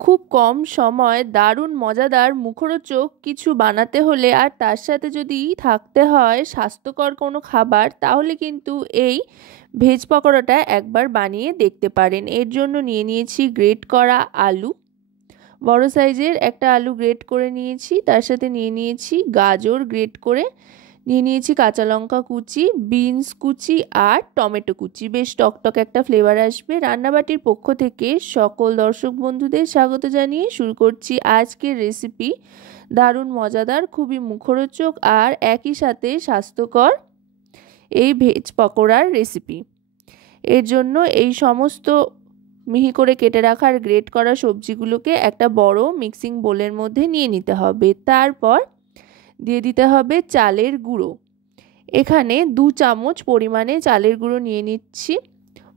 খুব কম সময় দারুণ মজাদার মুখরোচক কিছু বানাতে হলে আর তার সাথে যদি থাকতে হয় স্বাস্থ্যকর কোনো খাবার, তাহলে কিন্তু এই ভেজ পকোড়াটা একবার বানিয়ে দেখতে পারেন। এর জন্য নিয়ে নিয়েছি গ্রেট করা আলু, বড় সাইজের একটা আলু গ্রেট করে নিয়েছি। তার সাথে নিয়ে নিয়েছি গাজর গ্রেট করে, নিয়ে নিয়েছি কাঁচা লঙ্কা কুচি, বিনস কুচি আর টমেটো কুচি। বেশ টকটক একটা ফ্লেভার আসবে। রান্নাবাটির পক্ষ থেকে সকল দর্শক বন্ধুদের স্বাগত জানিয়ে শুরু করছি আজকের রেসিপি। দারুণ মজাদার, খুবই মুখরোচক আর একই সাথে স্বাস্থ্যকর এই ভেজ পকোড়ার রেসিপি। এর জন্য এই সমস্ত মিহি করে কেটে রাখার গ্রেট করা সবজিগুলোকে একটা বড় মিক্সিং বোলের মধ্যে নিয়ে নিতে হবে। তারপর দিয়ে দিতে হবে চালের গুঁড়ো। এখানে 2 চামচ পরিমাণে চালের গুঁড়ো নিয়ে নিচ্ছি।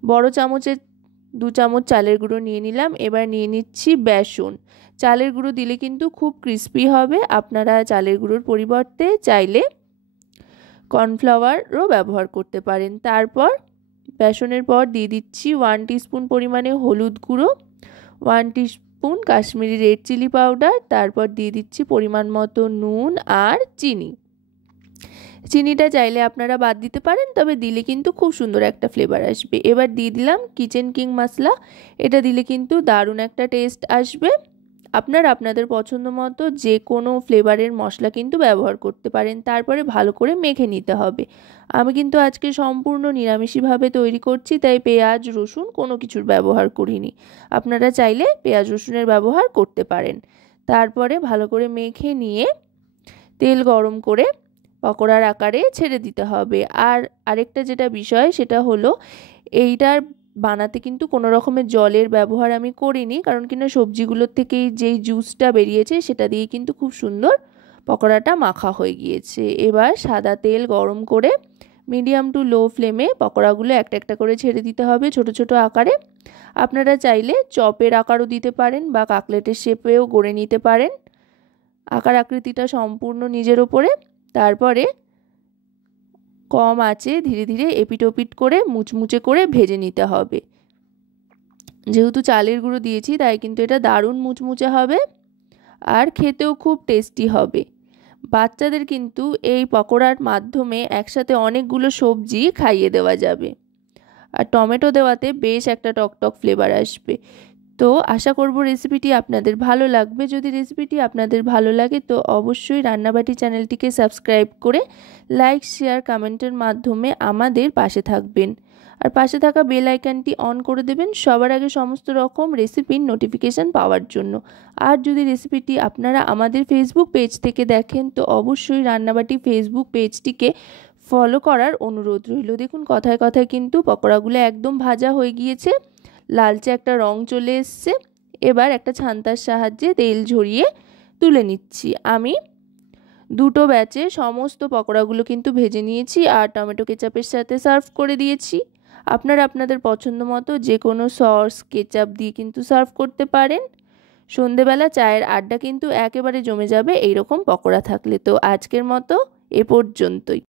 বড় চামচের 2 চামচ চালের গুঁড়ো নিয়ে নিলাম। এবার নিয়ে নিচ্ছি বেসন। চালের গুঁড়ো দিলে কিন্তু খুব ক্রিস্পি হবে। আপনারা চালের গুঁড়োর পরিবর্তে চাইলে কর্নফ্লাওয়ারও ব্যবহার করতে পারেন। তারপর বেসনের পর দিয়ে দিচ্ছি 1 টিস্পুন পরিমাণে হলুদ গুঁড়ো, 1 teaspoon Kashmiri red chilli powder, তারপর দিয়ে দিচ্ছি পরিমাণ মতো নুন আর চিনি। চিনিটা চাইলে আপনারা বাদ দিতে পারেন, তবে দিলে কিন্তু খুব সুন্দর একটা ফ্লেভার আসবে। এবার দিয়ে দিলাম কিচেন কিং মশলা। এটা দিলে কিন্তু দারুণ একটা টেস্ট আসবে। আপনারা আপনাদের পছন্দ মতো যে কোনো ফ্লেভারের মশলা কিন্তু ব্যবহার করতে পারেন। তারপরে ভালো করে মেখে নিতে হবে। আমি কিন্তু আজকে সম্পূর্ণ নিরামিষভাবে তৈরি করছি, তাই পেঁয়াজ রসুন কোনো কিছুর ব্যবহার করিনি। আপনারা চাইলে পেঁয়াজ রসুনের ব্যবহার করতে পারেন। তারপরে ভালো করে মেখে নিয়ে তেল গরম করে পকোড়ার আকারে ছেড়ে দিতে হবে। আর আরেকটা যেটা বিষয় সেটা হলো, এইটার বানাতে কিন্তু কোনো রকমের জলের ব্যবহার আমি করিনি, কারণ কিনা সবজিগুলোর থেকেই যেই জুসটা বেরিয়েছে সেটা দিয়ে কিন্তু খুব সুন্দর পকোড়াটা মাখা হয়ে গিয়েছে। এবার সাদা তেল গরম করে মিডিয়াম টু লো ফ্লেমে পকোড়াগুলো একটা একটা করে ছেড়ে দিতে হবে ছোট ছোট আকারে। আপনারা চাইলে চপের আকারও দিতে পারেন বা কাকলেটের শেপেও গড়ে নিতে পারেন। আকার আকৃতিটা সম্পূর্ণ নিজের ওপরে। তারপরে কম আঁচে ধীরে ধীরে এপিট ওপিট করে মুচমুচে করে ভেজে নিতে হবে। যেহেতু চালের গুঁড়ো দিয়েছি তাই কিন্তু এটা দারুণ মুচমুচে হবে আর খেতেও খুব টেস্টি হবে। বাচ্চাদের কিন্তু এই পকোড়ার মাধ্যমে একসাথে অনেকগুলো সবজি খাইয়ে দেওয়া যাবে। আর টমেটো দেওয়াতে বেশ একটা টকটক ফ্লেভার আসবে। তো আশা করব রেসিপিটি আপনাদের ভালো লাগবে। যদি রেসিপিটি আপনাদের ভালো লাগে তো অবশ্যই রান্নাবাটি চ্যানেলটিকে সাবস্ক্রাইব করে লাইক শেয়ার কমেন্টের মাধ্যমে আমাদের পাশে থাকবেন। আর পাশে থাকা বেল আইকনটি অন করে দেবেন সবার আগে সমস্ত রকম রেসিপির নোটিফিকেশান পাওয়ার জন্য। আর যদি রেসিপিটি আপনারা আমাদের ফেসবুক পেজ থেকে দেখেন তো অবশ্যই রান্নাবাটি ফেসবুক পেজটিকে ফলো করার অনুরোধ রইল। দেখুন কথায় কথায় কিন্তু পকোড়াগুলো একদম ভাজা হয়ে গিয়েছে, লালচে একটা রং চলে এসছে। এবার একটা ছান্তার সাহায্যে তেল ঝরিয়ে তুলে নিচ্ছি। আমি দুটো ব্যাচে সমস্ত পকোড়াগুলো কিন্তু ভেজে নিয়েছি আর টমেটো কেচাপের সাথে সার্ভ করে দিয়েছি। আপনারা আপনাদের পছন্দ মতো যে কোনো সস কেচাপ দিয়ে কিন্তু সার্ভ করতে পারেন। সন্ধেবেলা চায়ের আড্ডা কিন্তু একেবারে জমে যাবে এইরকম পকোড়া থাকলে। তো আজকের মতো এ পর্যন্তই।